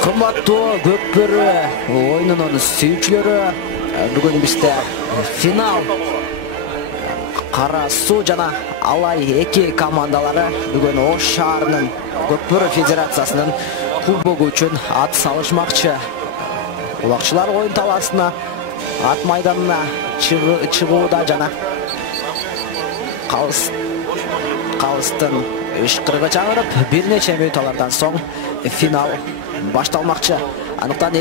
Кымбаттуу көпбөрү оюнунун сүйүүчүлөрү, бүгүн бизде финал Кара Суу жана Алай эки командалары бүгүн Ош шаарынын Көпбөрү федерациясынын кубогу үчүн ат салышмакчы. Улакчылар оюн талаасына ат майданына чыгууда жана калыстын ышкырыгы чаңырып, бир нече мүнөттөрдөн соң финал башталмакчы. Анықтан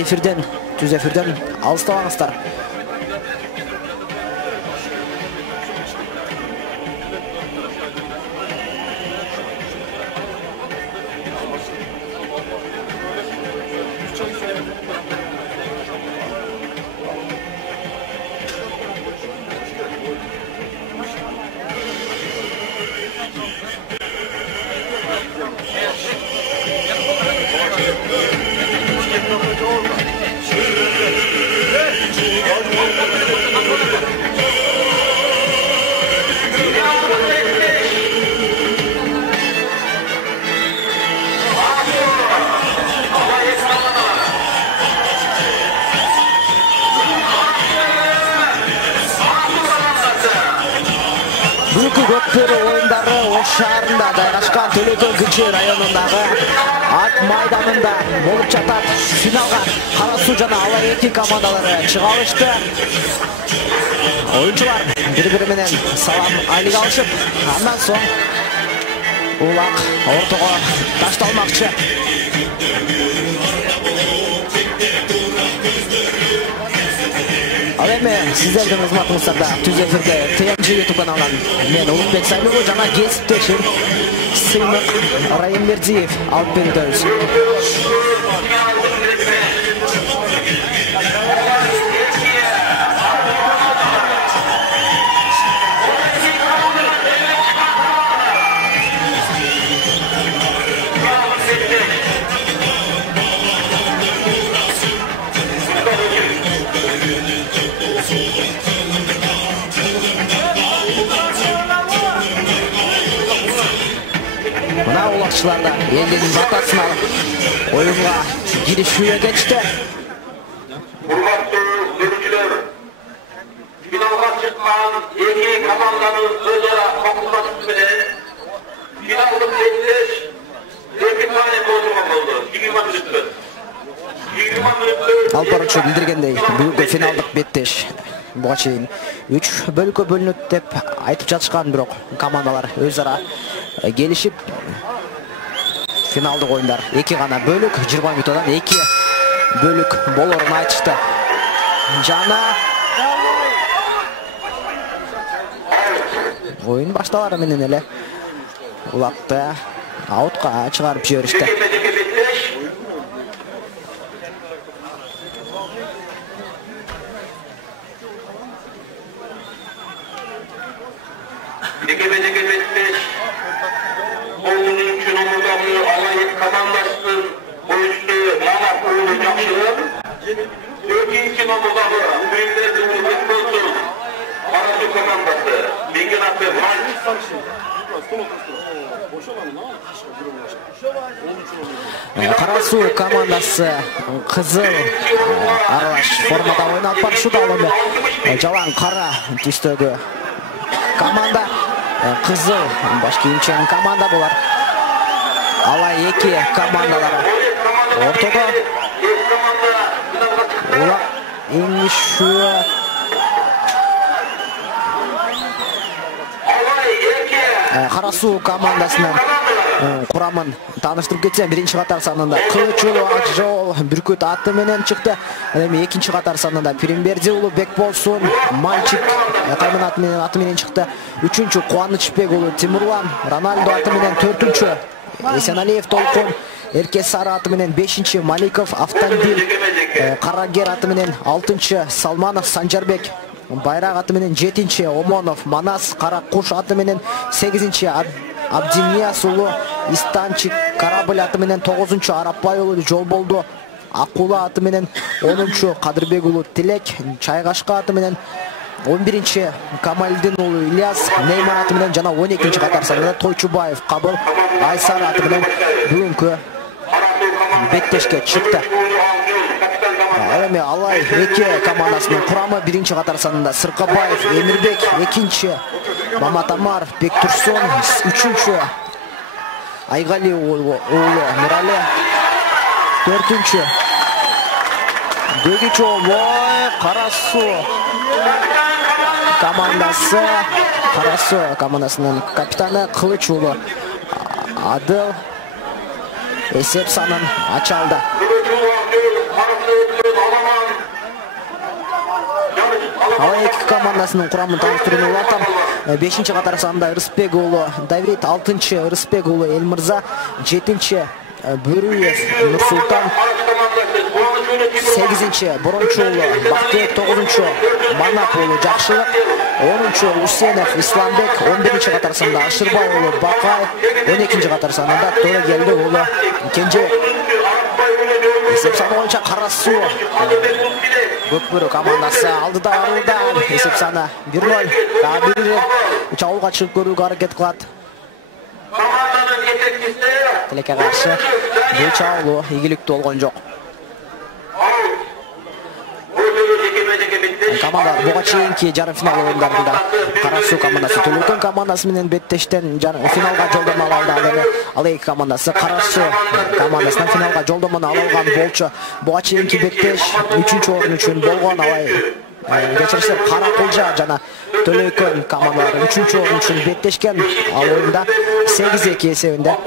түз эфирден алыстабаңыздар. Көпбөрү оюндары Ош шаарында жайгашкан Төлөкөн Кичи районундагы ат майданында болуп жатат. Финалга Кара Суу жана Алай эки командалары чыга алышты. Оюнчулар бири-бири менен салам айлык алышып, андан соң улак ортого ташталмакчы. Ал эми сиздердин кызматыңыздарда түз эфирде ТМЖ YouTube каналынан мен Улукбек Сайлыбу жана кесиптешим Сыймык Райымбердиев алып берүүбүз. Улакчылар да элдин батасын алып оюнга киришүүгө кетишти. Урматтуу көрүүчүлөр, финалга чыккан эки команданын өз ара комундашуу менен финалдык беттеш эки тайм болууга болду. 20 мүнөттө. Алып баруучу билдиргендей, бүгүнкү финалдык беттеш буга чейин 3 бөлүккө бөлүнөт деп айтып жатышкан, бирок командалар өз ара келишип финалдык оюндар эки гана бөлүк, 20 мүнөттөн 2 бөлүк болорун айтышты. Жана оюн башталары менен эле улакты аутка чыгарып жиберишти. Командасының oyuncusu Mama Kurulu Jakşı'nın ikinci nomurdağı Büyüklerin futbolcu Kara Suu komandası Bingin Atı Кара Суу командасы кызыл аралаш формада ойун алып барышууда. Ал эми жалаң кара түстөгү команда кызыл баш кийимчен команда болар. Алай эки командалары ортодо эңишүү. Кара Суу командасынын курамын тааныштырып кетсем, биринчи катар санында Кылычул Акжол Бүркүт аты менен чыкты. Эми экинчи катар санында Пиримберди уулу Бекболсун Мальчик аты менен чыкты. Үчүнчү Кубанычбек уулу Тимурлан Рональдо аты менен, төртүнчү Эсеналиев Толкун Эркесары аты менен, 5-чи Маликов Автандил Карагер аты менен, 6-чы Салманов Санжарбек Байрак аты менен, 7-чи Омонов Манас Каракуш аты менен, 8-чи Абдинияс уулу Истанчик Корабль аты менен, 9-чу Арапбай уулу Жолболду Акула аты менен, 10-чу Кадырбек уулу Тилек Чайгашка аты менен, 11-chi Камалдин уулу Ильяс Неймар аты менен жана 12-чи катар санында Тойчубаев Кабыл Айсар аты менен бүгүнкү беттешке чыкты. Эми Алай эки командасынын курамы 1-чи катар санында Сыркабаев Эмирбек, 2-чи Мамат Амар Бектурсон, 3-чү Айгали уулу Мирали, 4-чү Дөгичовой Карасу командасы, Карасу командасынын капитаны Кылыч уулу Адыл эсеп санын ачалды. Ал эки командасынын курамын таныштырууну улантам. 5-чи катар санында Ырысбек уулу Давид, 6-чы Ырысбек уулу Элмырза, 7-чи Бөрүев Нурсултан, 8-чи Борончу уулу Бактыбек, 9-чу Манап уулу Жакшылык, 10-чу Усенов Исламбек, 11-чи катар санында Ашырбай уулу Бакаев, 12-чи катар санында Торегелди уулу Кенжебек. Эсеп саны боюнча Карасу Көкбөрү командасы алдыда арылда. Эсеп саны 1-0. Дагы бир чабуулга чыгып көрүүгө аракет кылат. Тилекке каршы бул чабуулу ийгиликтүү болгон жок. Команда буга чейинки жарым финал оюндарында Карасу командасы Төлөкөн командасы менен беттештен финалга жолдомо алды. Ал эки командасы Карасу командасынан финалга жолдомону ала алган болчу. Буга чейинки беттеш 3-чү орун үчүн болгон. Алай кечирсиңер Каракулжа жана Төлөкөн командалары 3-чү орун үчүн беттешкен. Ал оюнда 8-2 эсебинде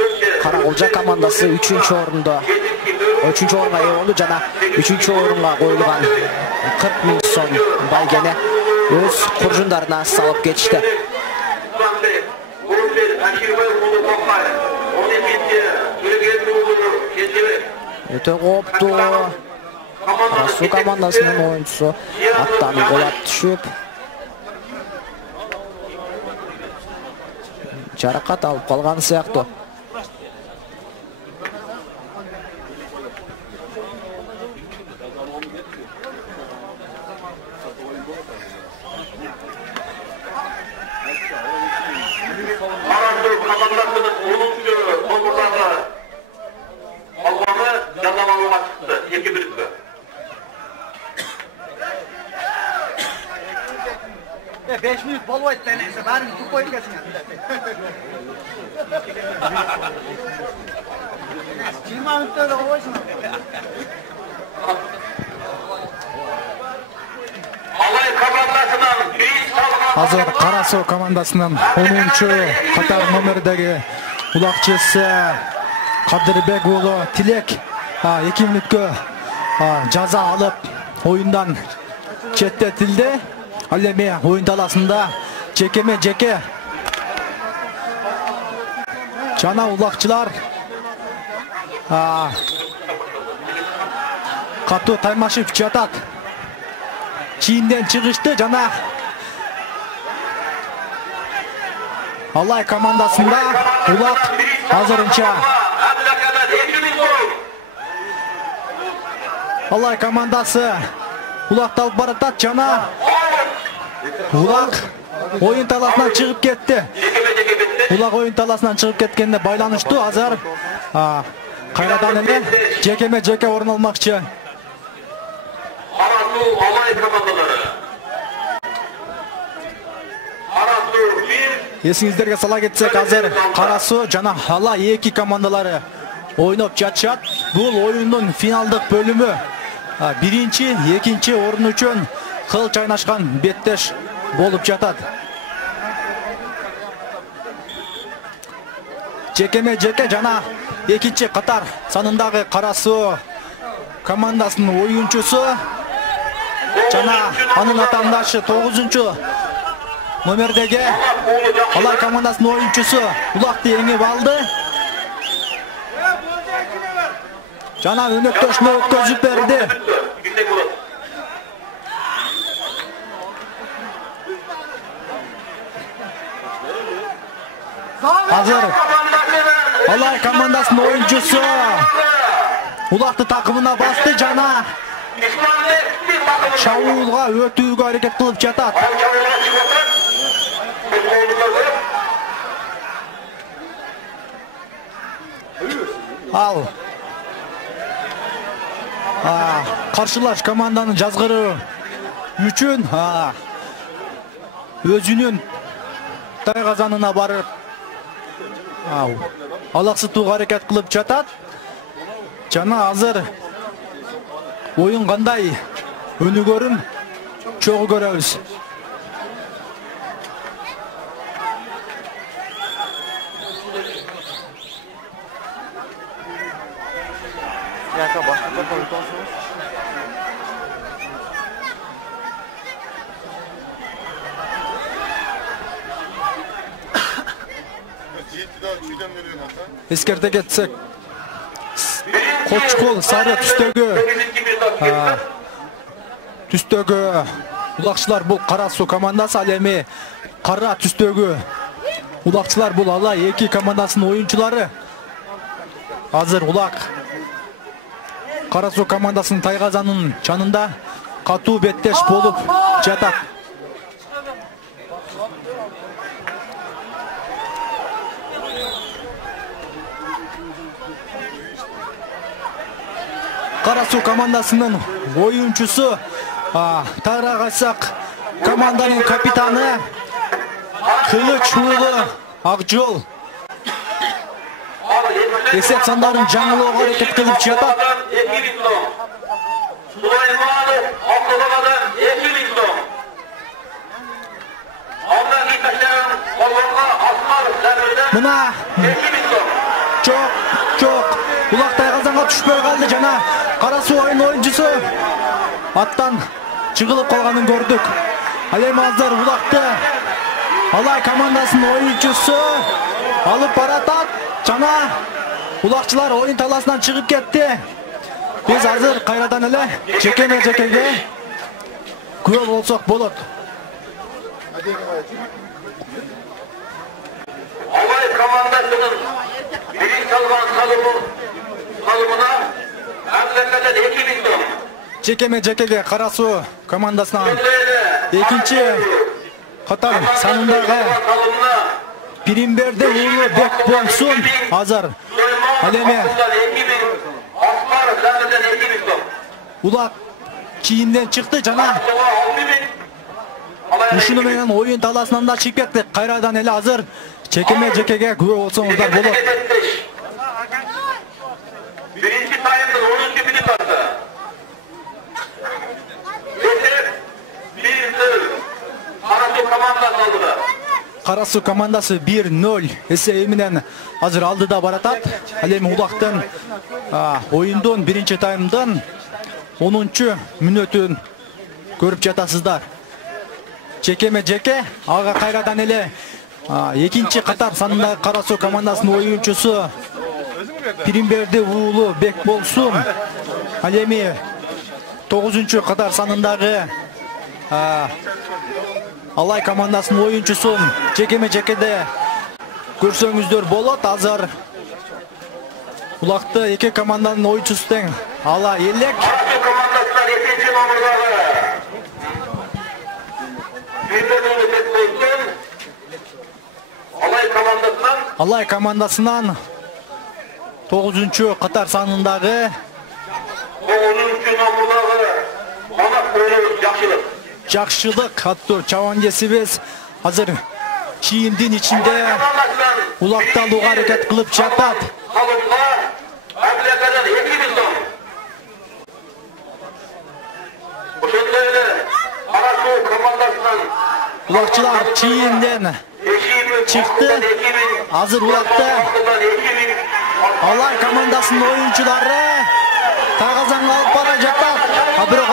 Каракулжа командасы 3-чү орунда 3-чү орунга ээ болду жана 3-чү орунга коюлган 40 000 сом байгени өз куржундарына салып кетишти. Өтө кооптуу Карасу командасынын оюнчусу аттан голат түшүп жаракат алып калган сыяктуу. Beş minut bol vakit deneyse bari bir koyup gelsin. 20 minutta da olsun. Азыр Карасу командасынын 10-чу катар номердеги улакчысы Кадырбек уулу Тилек 2 мүнөткө жаза алып оюндан четтетилди. Ал эми оюн таласында жекеме-жеке жана улакчылар катуу таймашып жатат. Чийинден чыгышты жана Алай командасында улак азырынча Алай командасы улакталып баратат жана улак оюн таласынан чыгып кетти. Улак оюн таласынан чыгып кеткенде байланыштуу. Азыр кайрадан эле жекеме-жеке орун алмакчы. Эсиңиздерге сала кетсек, азыр Карасу жана Алай эки командалары ойноп жатышат. Бул оюндун финалдык бөлүмү. 1-чи, 2-чи орун үчүн кыл чайнашкан беттеш болуп жатат. Жекеме-жеке жана 2-чи катар санындагы Карасу командасынын оюнчусу жана анын атаандашы 9-чу номердеги Алай командасынын оюнчусу улакты эңип алды. Жана өнөктөшүнө өткөзүп берди. Азыр Алай командасынын оюнчусу улакты такымына басты жана Шабуылға өтүүгө аракет кылып жатат. Ал каршылаш команданын жазгыры үчүн өзүнүн тайгазанына барып алаксытууга аракет кылып жатат. Жана азыр оюн кандай өнүгөрүн чогуу көрөбүз. Эскерте кетсек, Кочкол сары түстөгү улакчылар бул Кара Суу командасы, ал эми кара түстөгү улакчылар бул Ала 2 командасынын оюнчулары. Азыр улак Кара Суу командасынын тайгазанын чанында катуу беттеш болуп жатат. Кара Суу командасынын оюнчусу Тарагасак команданын капитаны Кылыч уулу Акжол эсеп сандарын жаңылоого аракет кылып жатат. Мына жок улак тайгазанга түшпөй калды жана Кара Суу оюнчусу аттан чыгылып калганын көрдүк. Ал эми азыр улакты Алай командасынын оюнчусу алып баратат жана улакчылар оюн таласынан чыгып кетти. Биз азыр кайрадан эле жекеме-жекеге күбө болсок болот. Алай командасынын биринчи алган салымына мамлекеттен 2000 сом. Жекеме-жекеге Кара Суу командасынан экинчи катар санындагы Пиримберди уулу Бекболсун азыр ал эми улак кийимден чыкты жана ушуну менен оюн таласынан да чыгып кетти. Кайрадан эле азыр жекеме-жекеге күбө болсоңуздар болот. Birinci tayımın 10. minutunda Кара Суу командасы 1-0 эсеби менен азыр алдыда баратат. Ал эми улактын оюндун биринчи таймдын 10 мүнөтүн көрүп жатасыздар. Жекеме-жеке ага кайрадан эле экинчи катар санындагы Кара Суу командасынын оюнчусу Пиримберди уулу Бекболсун ал эми 9 катар санындагы Алай командасынын оюнчусун жекеме-жекеде көрсөңүздөр болот. Азыр улакты эки команданын оюнчусу тең ала элек. Алай командасынан 9 катар санындагы Жакшылык аттуу чабангесибиз азыр кийимдин ичинде улакталууга аракет кылып жатат. Улакчылар кийимден чыкты. Азыр улакта Алай командасынын оюнчулары тайгазанга алып бара жатат. Бирок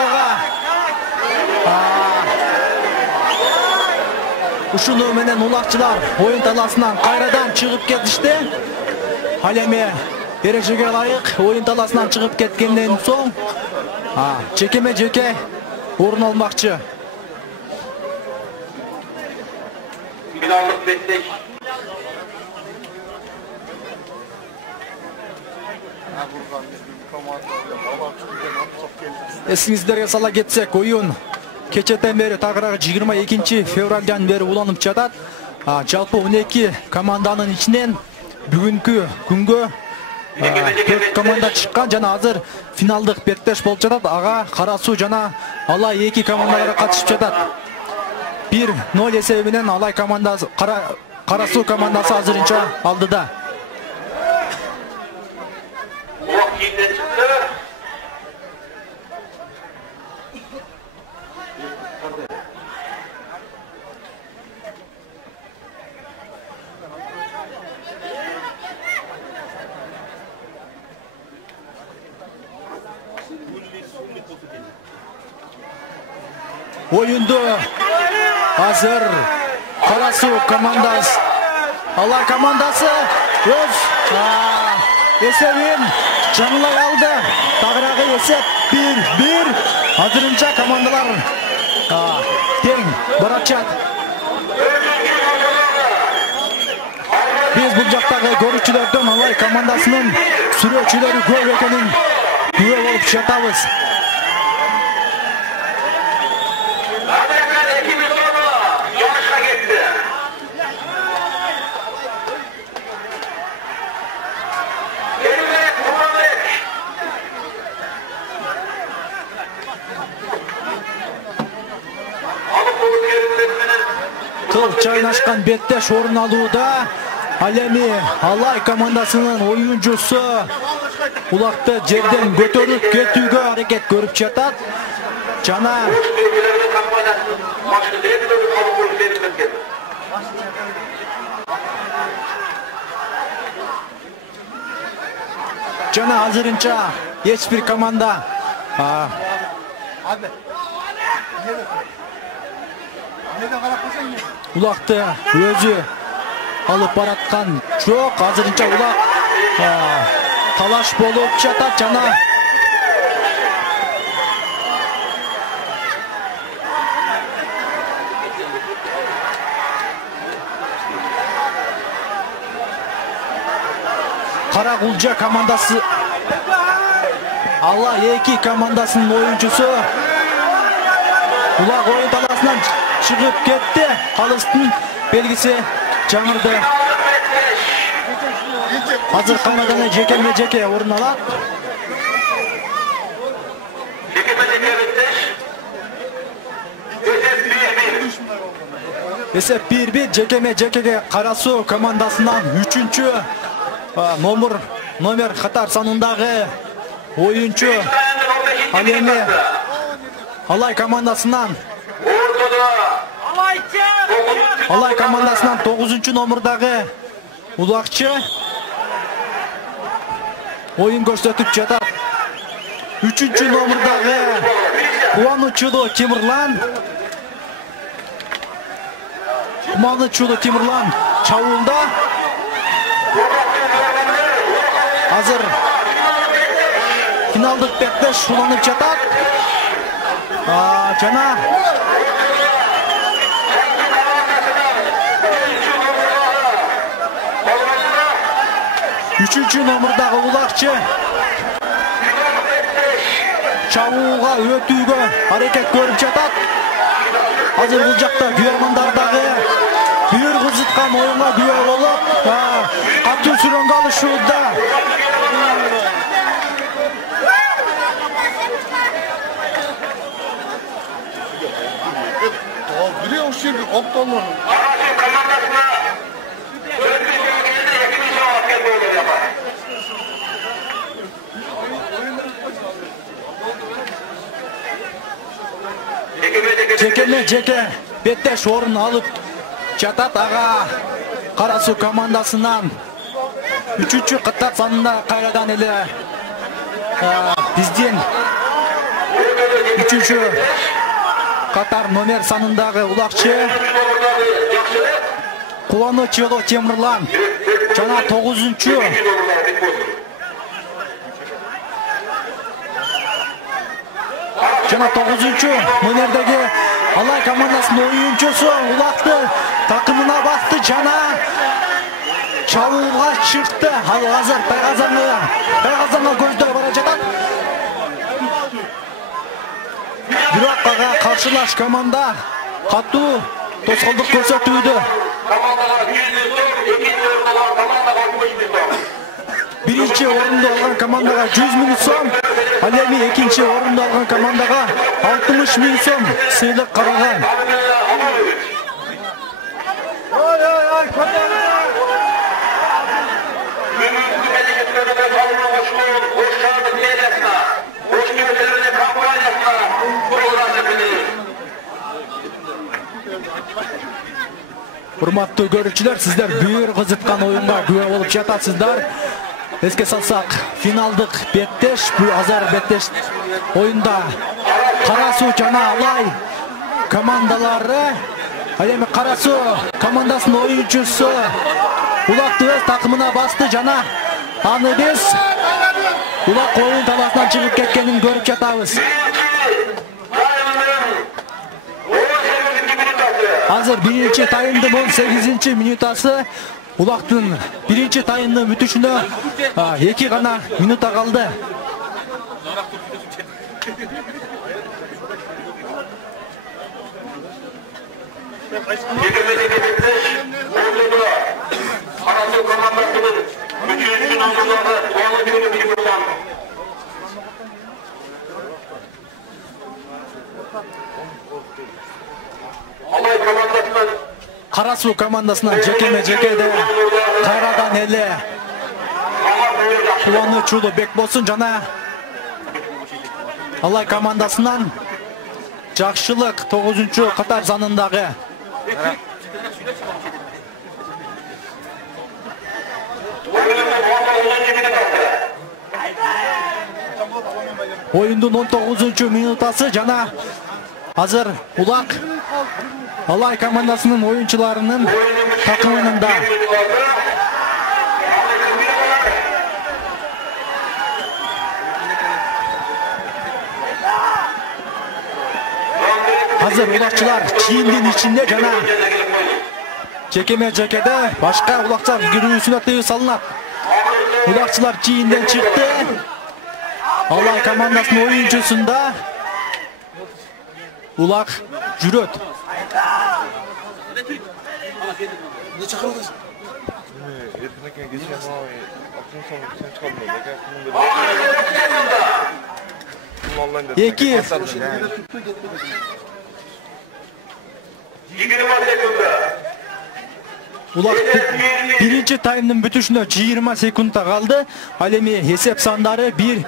ушуну менен улакчылар оюн таласынан кайрадан чыгып кетишти. Ал эми эрежеге ылайык оюн таласынан чыгып кеткенден соң жекеме-жеке орун алмакчы. Finallık destek. Esingizlerге сала кетсек, ойын кечеден бери тагыраагы 22 февралдан бери уланып жатат. Жалпы 12 команданын ичинен бүгүнкү күнгө 4 команда чыккан жана азыр финалдык беттеш болуп жатат. Ага Кара суу жана Алай 2 командалары катышып жатат. 1-0 эсеби менен Алай командасы Кара суу командасы азырынча алдыда. Oyundu hazır Kara suu komandası Alay komandası öz esebin canılay aldı. Tagıragı esep 1-1 hazırınca komandalar teң baracak. Biz bu jaktagı görүүчүлөрдөн Alay komandasынын сүрөөчүлөрү көп экенин күбө болуп жатабыз. Кыл чайнашкан беттеш орун алууда. Ал эми Алай командасынын оюнчусу улакты жерден көтөрүп кетүүгө аракет көрүп жатат. Жана азырынча эч бир команда улакты өзү алып бараткан жок. Азырынча улак талаш болуп жатат жана Кара Кулжа командасы Алай 2 командасынын оюнчусу улак оюн таласынан чыгып кетти. Калыстын белгиси жаңырды. Азыр команданы жеке орун алат. Эсеп 1-1 жекеге Кара суу командасынан 3-чү номер катар санындагы оюнчу ал эми Алай командасынан 9-чу номердагы улакчы оюн көрсөтүп жатат. 3-чү номердагы Кубанычулуу Тимирлан чабуулда. Азыр финалдык беттеш уланып жатат. Жана 3-чү номердагы улакчы чабууга өтүүгө аракет көрүп жатат. Азыр бул жакта күйөрмандар дагы бүйүр кызыткан оюнга күбө болуп катуу сүрөнгө алышууда. Жеке беттеш орун алып жатат. Ага Кара суу командасынан 3-чү катар санында кайрадан эле биздин 3-чү катар номер санындагы улакчы Кубанычулуу Тимирлан жана 9-чү номердеги Алай командасынын оюнчусу улакты такымына басты жана чабуулга чыкты. Ал азыр Тайгазанга көздөр бара жатат. Бирок ага каршылаш команда катуу тоскоолдук көрсөтүүдө. Birinci orunda olan komandaya 100 bin som, al эми экинчи орунду алган командага 60 bin som сыйлык каралган. Урматтуу көрүүчүлөр, сиздер бүйүр кызыткан оюнга күбө болуп жатасыздар. Эске салсак, финалдык беттеш, бул азар беттеш оюнда Кара Суу жана Алай командалары, ал эми Кара Суу командасынын оюнчусу Улакты өз такымына басты жана аны биз Улак оюн таласынан чыгып кеткенин көрүп жатабыз. Азыр биринчи таймдын 18 минутасы, Улактын биринчи таймдын бүтүшүнө 2 гана минута калды. Кара Суу командасынан жекеме-жекеде кайрадан эле кубанычуулуу Бекболсун жана Алай командасынан Жакшылык 9-катар санындагы оюндун 19-минутасы жана азыр Улак Алай командасынын оюнчуларынын такымында. Азыр улакчылар чийиндин ичинде жана жекеме-жекеде башка улакчылар кирүүсүнө тыюу салынат. Улакчылар чийинден чыкты. Алай командасынын оюнчусунда Улак жүрөт. Ne çakırdın? Erkenken geçen ay aklım son sen çıkardın. Ne kadar 2 Улак биринчи таймдын бүтүшүнө 20 секундта калды. Ал эми эсеп сандары 1-1.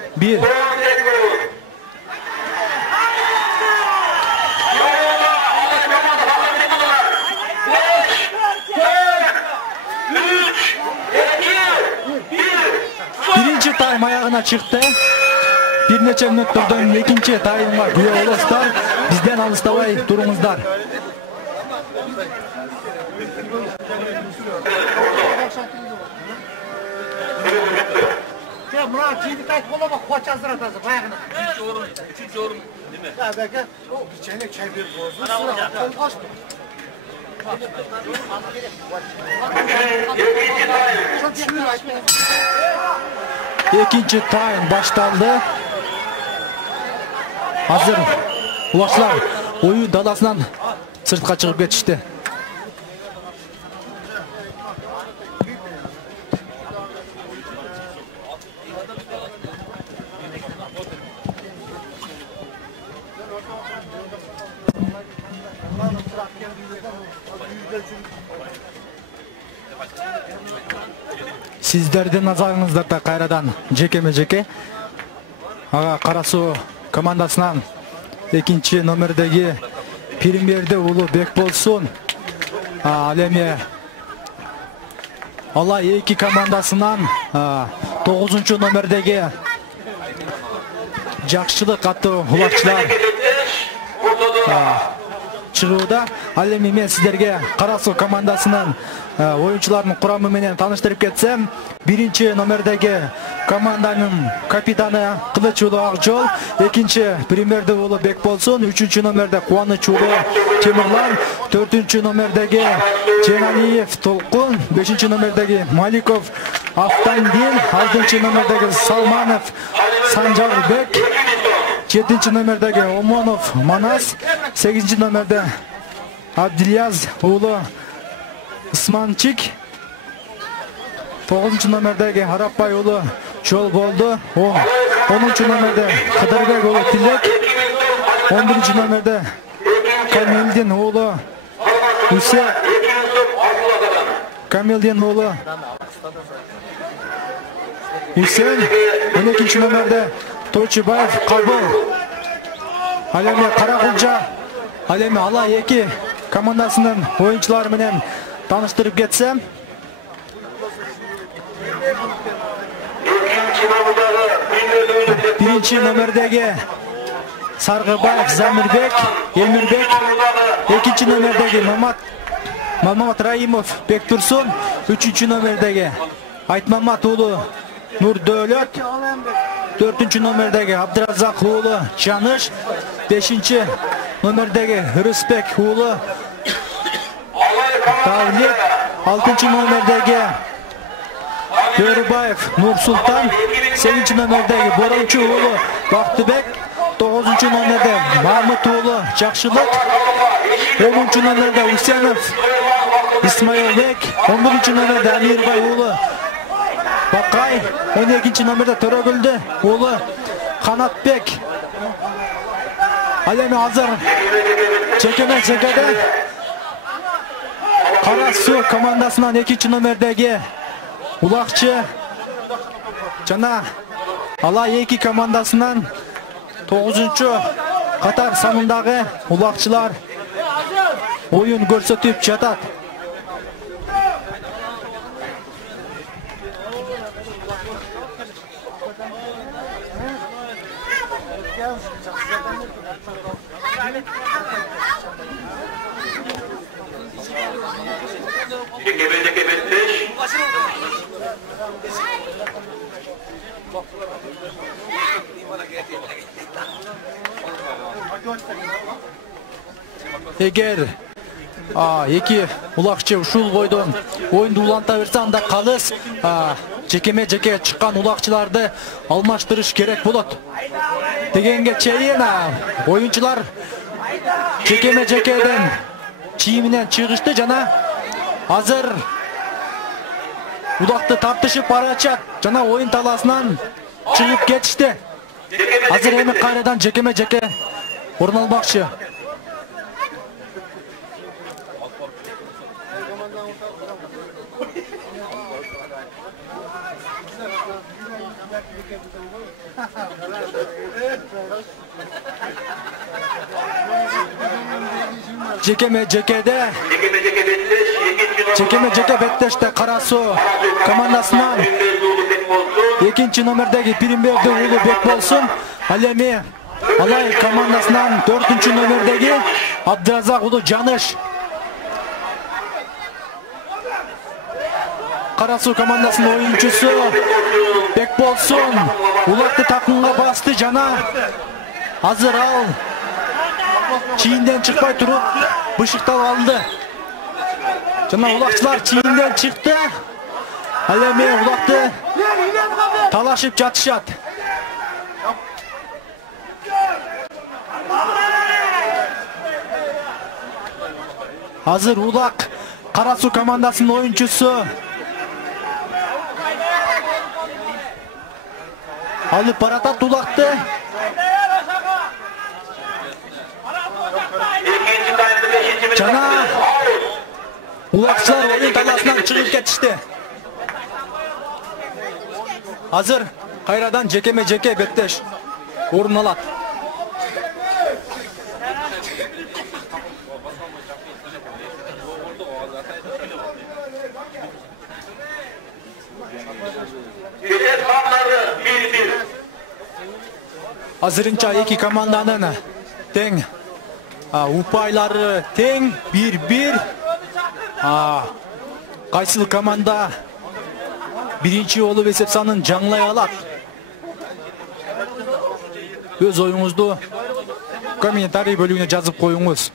Birinci tayм ayağına çıktı. Bir neçe minutlardan ikinci taymga күбө болосуздар. Бизден алыстабай туруңуздар. Мына жиди тайт болобу коч аздыратасыз баягыны. 3-орун неме? Азака, о, чайнек чай берип коюңуз. İkinci taym başlandı. Hazır ulakçılar oyun dalasından sırtqa çıkıp geçişti. Sizlerden nazarınızda kayradan jekeme-jeke Кара Суу командасынан экинчи номердеги Пиримберди уулу Бекболсун, ал эми Алай эки командасынан 9 номердеги Жакшылык аттуу улакчылар чыгууда. Ал эми мен сиздерге Кара Суу командасынын оюнчуларынын курамы менен тааныштырып кетсем, биринчи номердеги команданын капитаны Кылыч уулу Акжол, экинчи Премьерди уулу Бекболсун, үчүнчү номерде Кубаныч уулу Темирлан, төртүнчү номердеги Женалиев Толкун, бешинчи номердеги Маликов Автандин, алтынчы номердеги Салманов Санжарбек, жетинчи номердеги Омонов Манас, сегизинчи номерде Абдильяз уулу Исманчик, 9 номердеги Арапбай уулу Жол болду, 10 номерде Кыдырбек уулу Тилек, 11 номерде Камилдин уулу Үсен, 12 номерде Тойчубаев Кабыл. Ал эми Каракулжа, ал эми ала эки командасынын оюнчулары менен таныштырып кетсем. Биринчи номердеги Саргыбаев Замирбек Эмирбек, экинчи номердеги Мамат Раимов Бектурсун, үчүнчү номердеги Айтмамат уулу Нурдөөлөт, төртүнчү номердеги Абдыразак уулу Жаныш, бешинчи номердеги Рыспек уулу Давлет, алтынчы номердеги Төрүбаев Нурсултан, 8 номердеги Борончу уулу Бактыбек, 9 номерде Мамыт уулу Жакшылык, 10 номерде Усенов Исмаилбек, 11 номерде Амирбай уулу Бакай, 12 номерде Төрөгүлдү уулу Канатбек. Ал эми азыр жекеде Кара Суу командасынан 2 номердеги Улакчы жана ала эки командасынан 9 катар санындагы улакчылар оюн көрсөтүп жатат. Эгер эки улакчы ушул бойдон оюнду уланта берсе, анда калыс жекеме-жеке чыккан улакчыларды алмаштырыш керек болот. Дегенге чейин оюнчулар жекеме-жекеден чийиминен чыгышты жана азыр удакты тартышып барачат жана оюн талаасынан чыгып кетишти. Азыр эми кайрадан жекеме-жеке орун алмакчы. Жекеме-жеке беттеште Кара Суу командасынан 2 номердеги Пиримберди уулу Бекболсун, ал эми Алай командасынан 4 номердеги Абдыразак уулу Жаныш. Кара Суу командасынын оюнчусу Бекболсун улакты такымга басты жана азыр ал чийинден чыкпай туруп бышыкталып алды. Жана улакчылар чийинден чыкты. Ал эми улакты талашып жатышат. Азыр улак Кара Суу командасынын оюнчусу алып баратат улакты. Жана улакчылар оюн талаасынан чыгып кетишти. Азыр кайрадан жекеме-жеке беттеш орун алат. Азырынча эки команданын тең упайлары тең 1-1. Кайсыл команда birinchi болуп эсеп санын жаңылай алат. Өз оюңузду комментарий бөлүгүнө жазып коюңуз.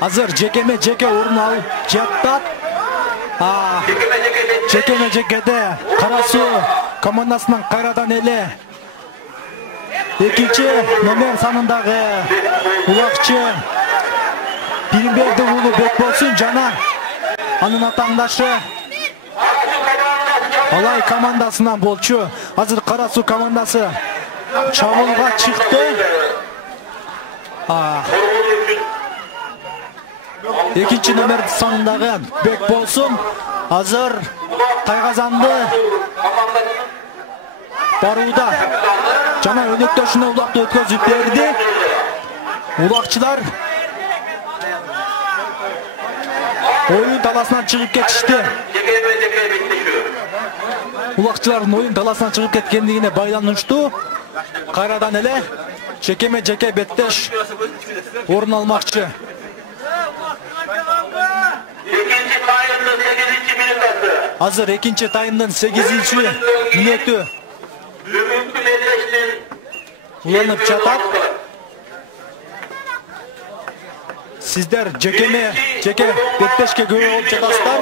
Азыр жекеме-жеке орун алып жатат. Жекеме-жекеде Карасуу командасынан кайрадан эле экинчи номер санындагы улакчы Пиринберди уулу Бекболсун жана анын атааңдашы Алай командасынан болчу. Азыр Карасуу командасы чабуулга чыкты. Экинчи номер санындагы Бекболсун азыр Тайгазанды барууда жана өнөктөшүнө улакты өткөзүп берди. Улакчылар оюн таласынан чыгып кетишти. Улакчылардын оюн таласынан чыгып кеткендигине байланыштуу кайрадан эле жекеме-жеке беттеш орун алмакчы. Азыр экинчи таймдын 8-мүнөтү уланып жатат. Сиздер жекеме-жеке беттешке көрө болуп жатасыздар.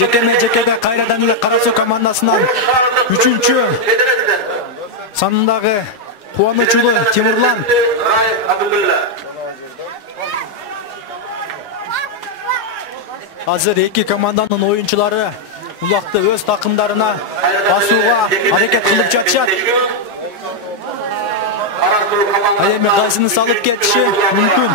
Жекеме-жекеде кайрадан эле Карасуу командасынан 3-чү санындагы Кубанычулуу Тимурлан азыр эки команданын оюнчулары улакты өз такымдарына басууга аракет кылып жатышат. Ал эми кайсыны салып кетиши мүмкүн.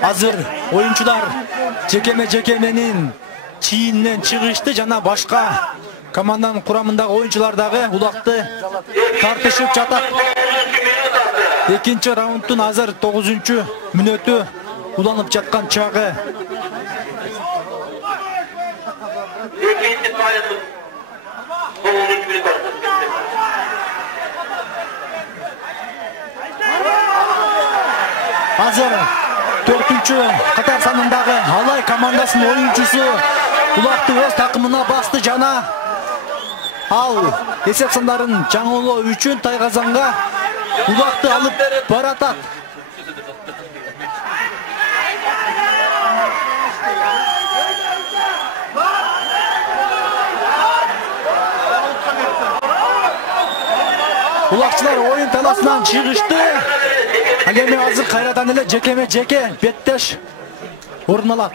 Азыр оюнчулар жекеме-жекеменин чийинен чыгышты жана башка команданын курамындагы оюнчулар дагы улакты тартышып жатат. Экинчи раундтун азыр 9-мүнөтү уланып жаткан чагы. Азыр 4-чү катар санындагы Алай командасынын оюнчусу улакты өз такымына басты жана ал эсеп сандарын жаңылоо үчүн Тайгазанга улакты алып баратат. Улакчылар оюн таласынан чыгышты. Ал эми азыр кайрадан эле жекеме-жеке беттеш орун алат.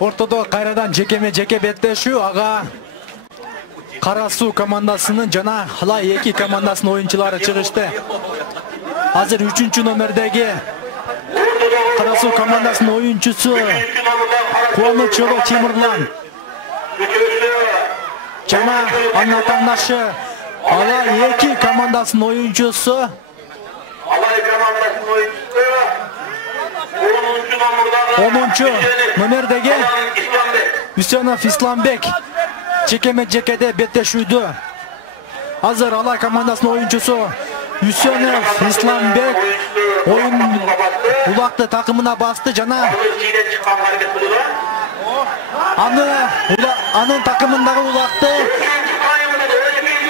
Ортодо кайрадан жекеме-жеке беттешүү, ага Карасуу командасынын жана Алай эки командасынын оюнчулары чыгышты. Азыр 3-номердеги Карасуу командасынын оюнчусу Куанычулы Тимурлан. Жана анын атаандашы Алай эки командасынын оюнчусу. Алай командасынын оюнчусу 10-чу номердеги Үсөнов Исламбек жекеме-жекеде беттешүүдө. Азыр Алай командасынын оюнчусу Үсөнов Исламбек oyun улакты такымына басты жана анын такымындагы улакты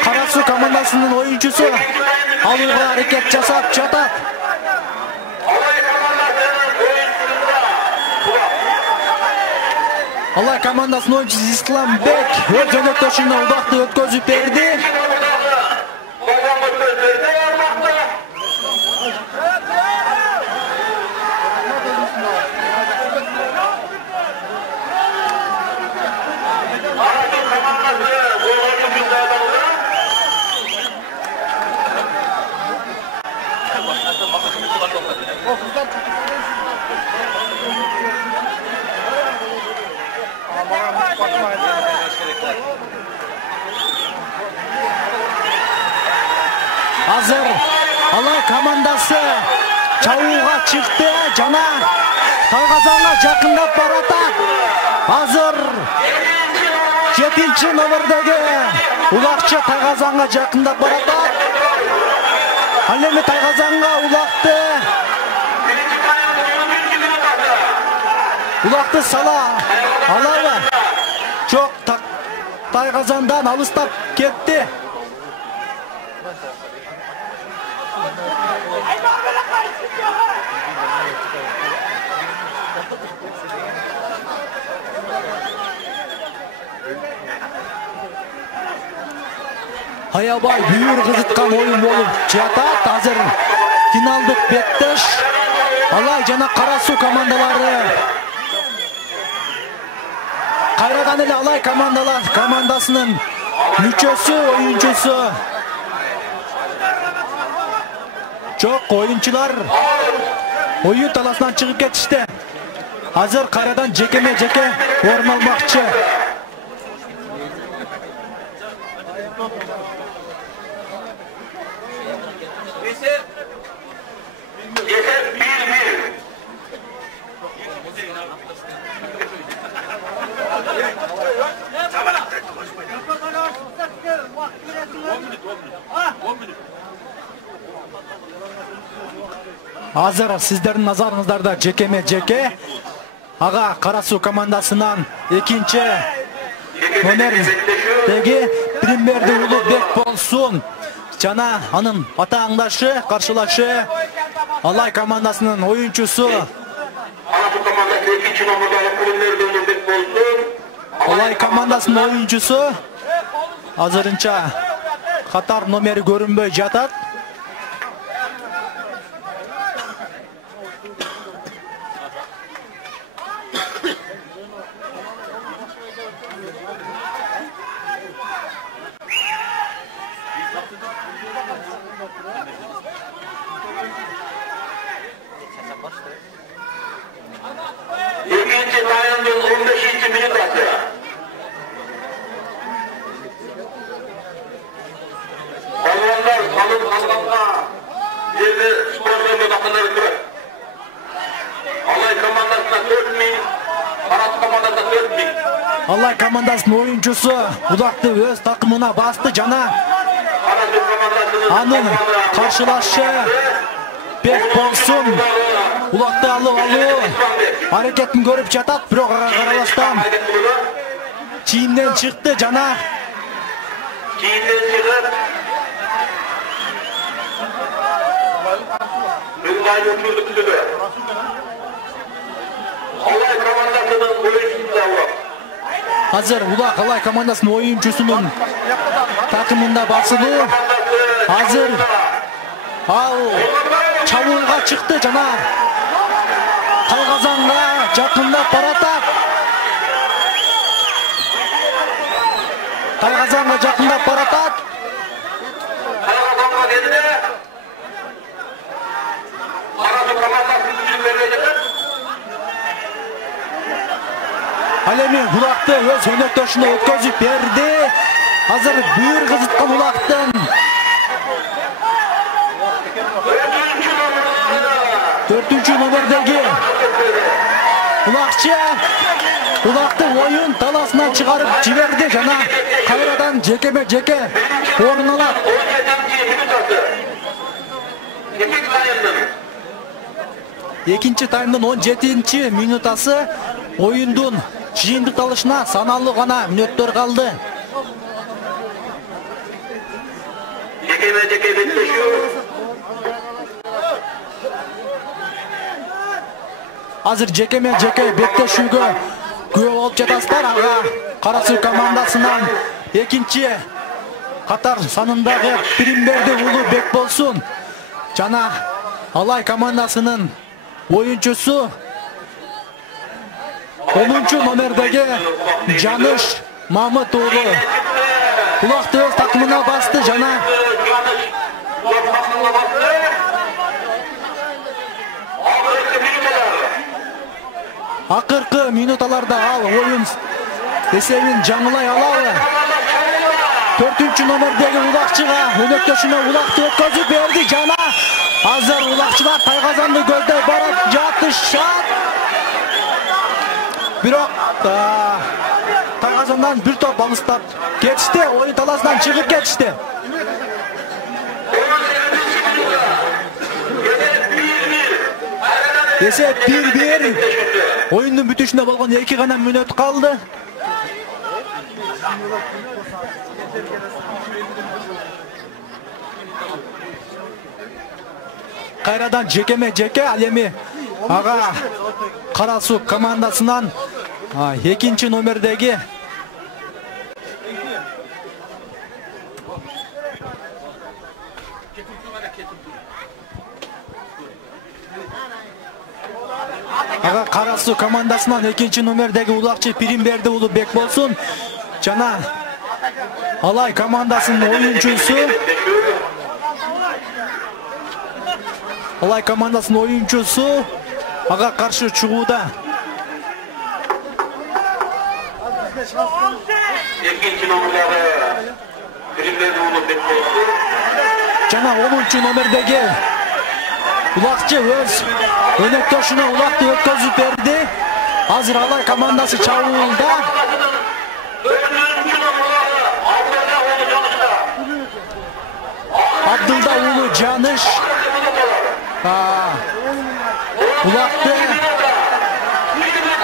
Карасуу командасынын оюнчусу алууга аракет жасап жатат. Алай командасынын оюнчусу Исламбек өз өнөктөшүнө улакты өткөзүп берди. Азыр Алай командасы чабууга чыкты жана Тайгазанга жакындап баратат. Азыр 7-чи номердеги улакчы Тайгазанга жакындап баратат. Ал эми Тайгазанга улакты сала алабы? Жок, Тайгазандан алыстап кетти. Аябай бүйүр кызыткан оюн болуп жатат. Азыр финалдык беттеш Алай жана Карасуу командалары. Кайрадан эле Алай командасынын мүчөсү, оюнчусу. Жок, оюнчулар оюн таласынан чыгып кетишти. Азыр кайрадан жекеме-жеке орун алмакчы. Азыр сиздердин назарыңыздарда жекеме-жеке ага Карасуу командасынан 2-чи номердеги Примерди Улубек болсун жана анын атааңдашы каршылашы Алай командасынын оюнчусу Алай командасынын оюнчусу азырынча катар номери көрүнбөй жатат. Алай командасынын оюнчусу улакты өз такымына басты жана анын каршылашы Бек болсун улакты алуу аракетин көрүп жатат, бирок ага карабастан чийимден чыкты жана азыр улак Алай командасынын оюнчусунун такымында басылуу. Азыр ал чабууга чыкты жана Тайгазанга жакындап баратат. Тайгазанга жакындап баратат. Ал эми улакты өз өнөктөшүнө өткөзүп берди. Азыр бүйүр кызыткан улактын 4-номердеги улакты оюн таласынан чыгарып жиберди жана кайрадан жекеме-жеке орун алат. Экинчи таймдын 17-минутасы оюндун жыйынтыкталышына саналуу гана мүнөттөр калды. Азыр жекеме-жеке беттешүүгө күбө болуп жатасыздар. Ага Кара Суу командасынан экинчи катар санындагы Пиримберди уулу Бекболсун жана Алай командасынын оюнчусу 10-номердеги Жаныш Мамыт уулу улакты өз такымына басты жана акыркы минуталарда ал оюн эсебин жаңылай алалы. 4-номердеги улакчыга өнөктөшүнө улакты өткөзүп берди жана азыр улакчылар Тайгазанды көздөй барып жатышат. Бирок Тайгазандан бир топ алыстап кетишти, оюн таласынан чыгып кетишти. Эсеп 1-1. Оюндун бүтүшүнө болгон 2 гана мүнөт калды. Кайрадан жекеме-жеке ал эми ага Кара Суу командасынан 2-номердеги Кара Суу командасынан 2-номердеги улакчы Пиримберди уулу Бекболсун жана Алай командасынын оюнчусу ага каршы чыгууда. Экинчи номердеги Пиримберди уулу Бекболсун жана 10-номердеги улакчы өз өнөктөшүнө улакты өткөзүп берди. Азыр Алай командасы чабуулда. Абдылда уулу Жаныш улакты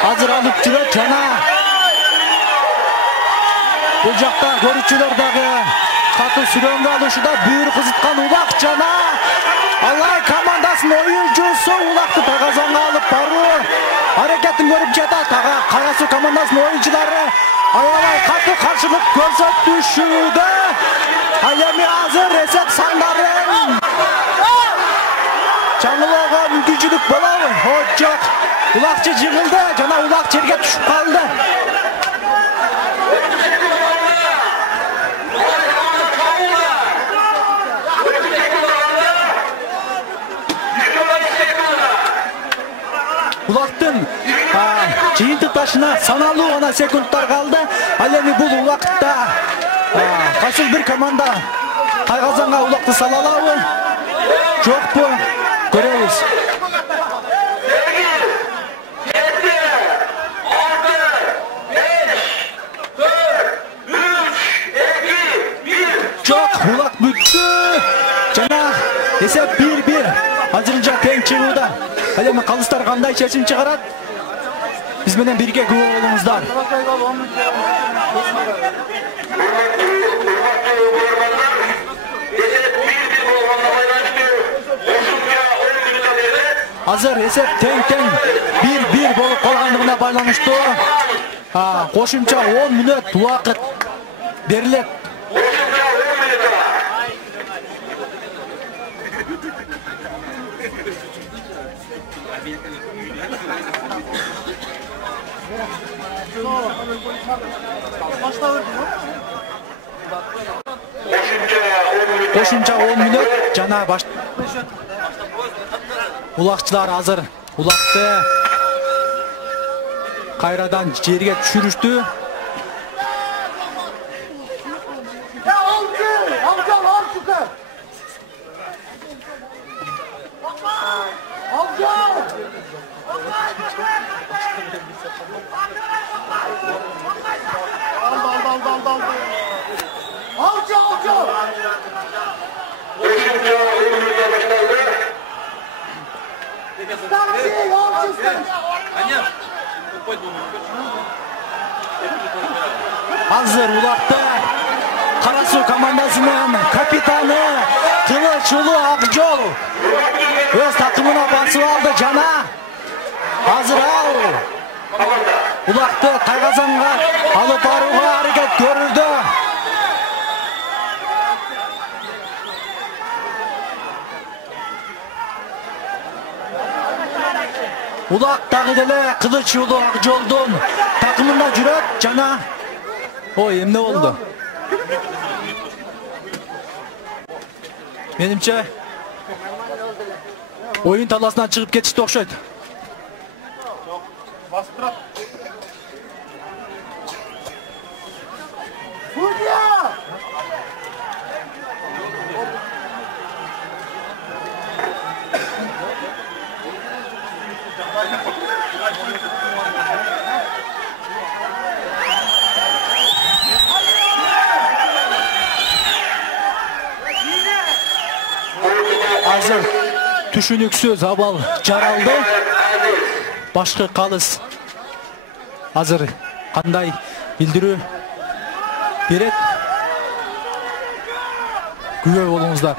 азыр алып жүрөт жана бул жакта көрүүчүлөр дагы катуу сүрөнгө алышууда. Бүйүр кызыткан улак жана Алай командасынын оюнчусу улакты Тайгазанга алып баруу аракетин көрүп жатат. Кара Суу командасынын оюнчулары аябай катуу каршылык көрсөтүшүүдө. Ал эми азыр эсеп сандарын жаңылууга мүмкүнчүлүк болобу? Жок. Улакчы жыгылды жана улак жерге түшүп калды. Улактын жыйынтыкташына саналуу гана секундтар калды. Ал эми бул убакытта кайсы бир команда Тайгазанга улакты сала алабы? Жокпу? Көрөбүз. Жок, улак бүттү. Жана эсеп 1-1. Азырынча тең чыгууда. Ал эми калыстар кандай чечим чыгарат? Биз менен бирге күбө болуңуздар. Азыр эсеп тең 1-1 болуп калгандыгына байланыштуу кошумча 10 мүнөт убакыт берилет. Кошумча 10 мүнөт жана улакчылар азыр улакты кайрадан жерге түшүрүштү. Азыр улакта Кара Суу командасынын капитаны Кылыч Улуу Акжол өз такымына басып алды жана азыр ал улакты Тайгазанга алып барууга аракет көрүүдө. Улак дагы деле Кылыч Улуу Акжолдун такымында жүрөт жана ой эмне болду? Менимче оюн таласынан чыгып кетишти окшойт. Азыр түшүнүксүз абал жаралды. Башкы калыс азыр кандай билдирүү берет? Күбө болуңуздар.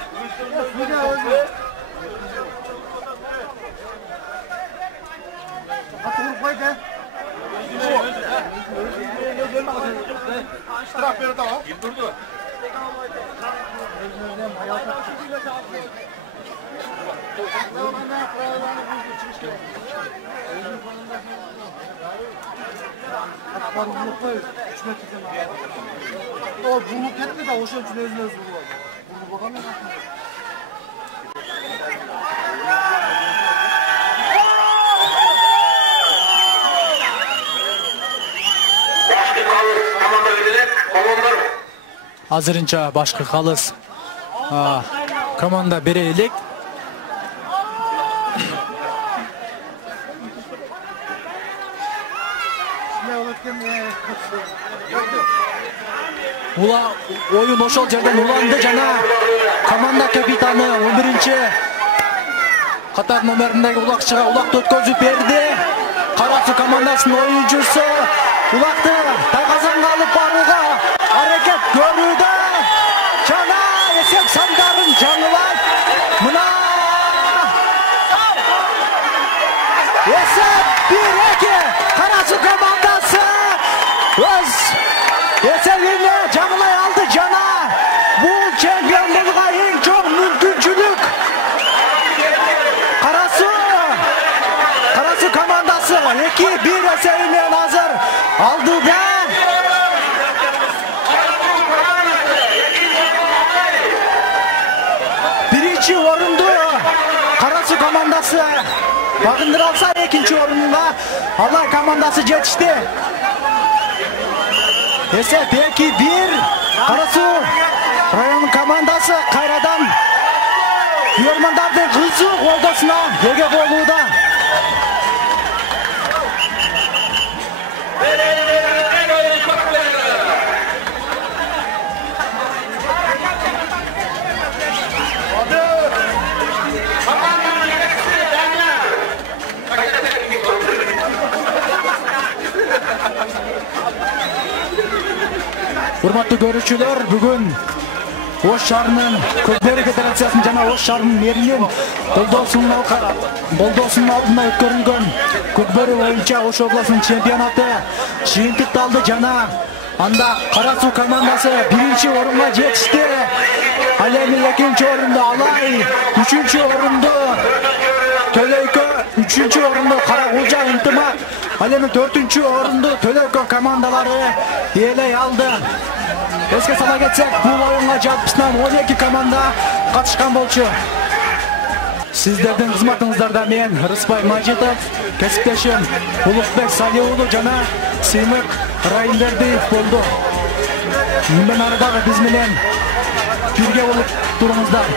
O bunu ketmedi de oşun için özüne özü bulur. Bunu bakamıyor. Азырынча башкы калыс команда бере элек. Oyun ошол жерден уланды жана команда капитаны 11-чи катар номериндеги улакчыга улакты өткөзүп берди. Кара Суу командасынын оюнчусу улакты Тайгазанга алып барууга аракет көрүүдө жана эсеп сандарын жаңылап мына эсеп 1-2 Кара Суу командасы өз эсебине жаңылай алды жана бул чемпиондукка эң чоң мүмкүнчүлүк Кара Суу командасы 2-1 эсебинен азыр алдыда. Биринчи орунду Кара Суу командасы багындыра алса, экинчи орунга Алай командасы жетишти. Эсеп 2-1 Кара Суу районунун командасы кайрадан күйөрмандардын кызуу колдосуна эге болууда. Урматтуу көрүүчүлөр, бүгүн Ош шаарынын Көкбөрү федерациясынын жана Ош шаарынын мэринин болдосунун алдына өткөрүлгөн Көкбөрү боюнча Ош областынын чемпионаты жыйынтыкталды жана анда Кара Суу командасы 1-чи орунга жетишти. Ал эми 2-чи орунду Алай, 3-чү орунду Төлөйкө, 3-чү орунду Кара Кулжа Ынтымак, ал эми 4-чү орунду Төлөйкө командалары ээлей алды. Эске сала кетсек, бул оюнга жалпысынан 12 команда катышкан болчу. Сиздердин кызматыңыздарда мен Рыспай Мажитов, кесиптешим Улукбек Салиулу жана Сыймык Райымбердиев болду. Мындан ары дагы биз менен бирге болуп туруңуздар.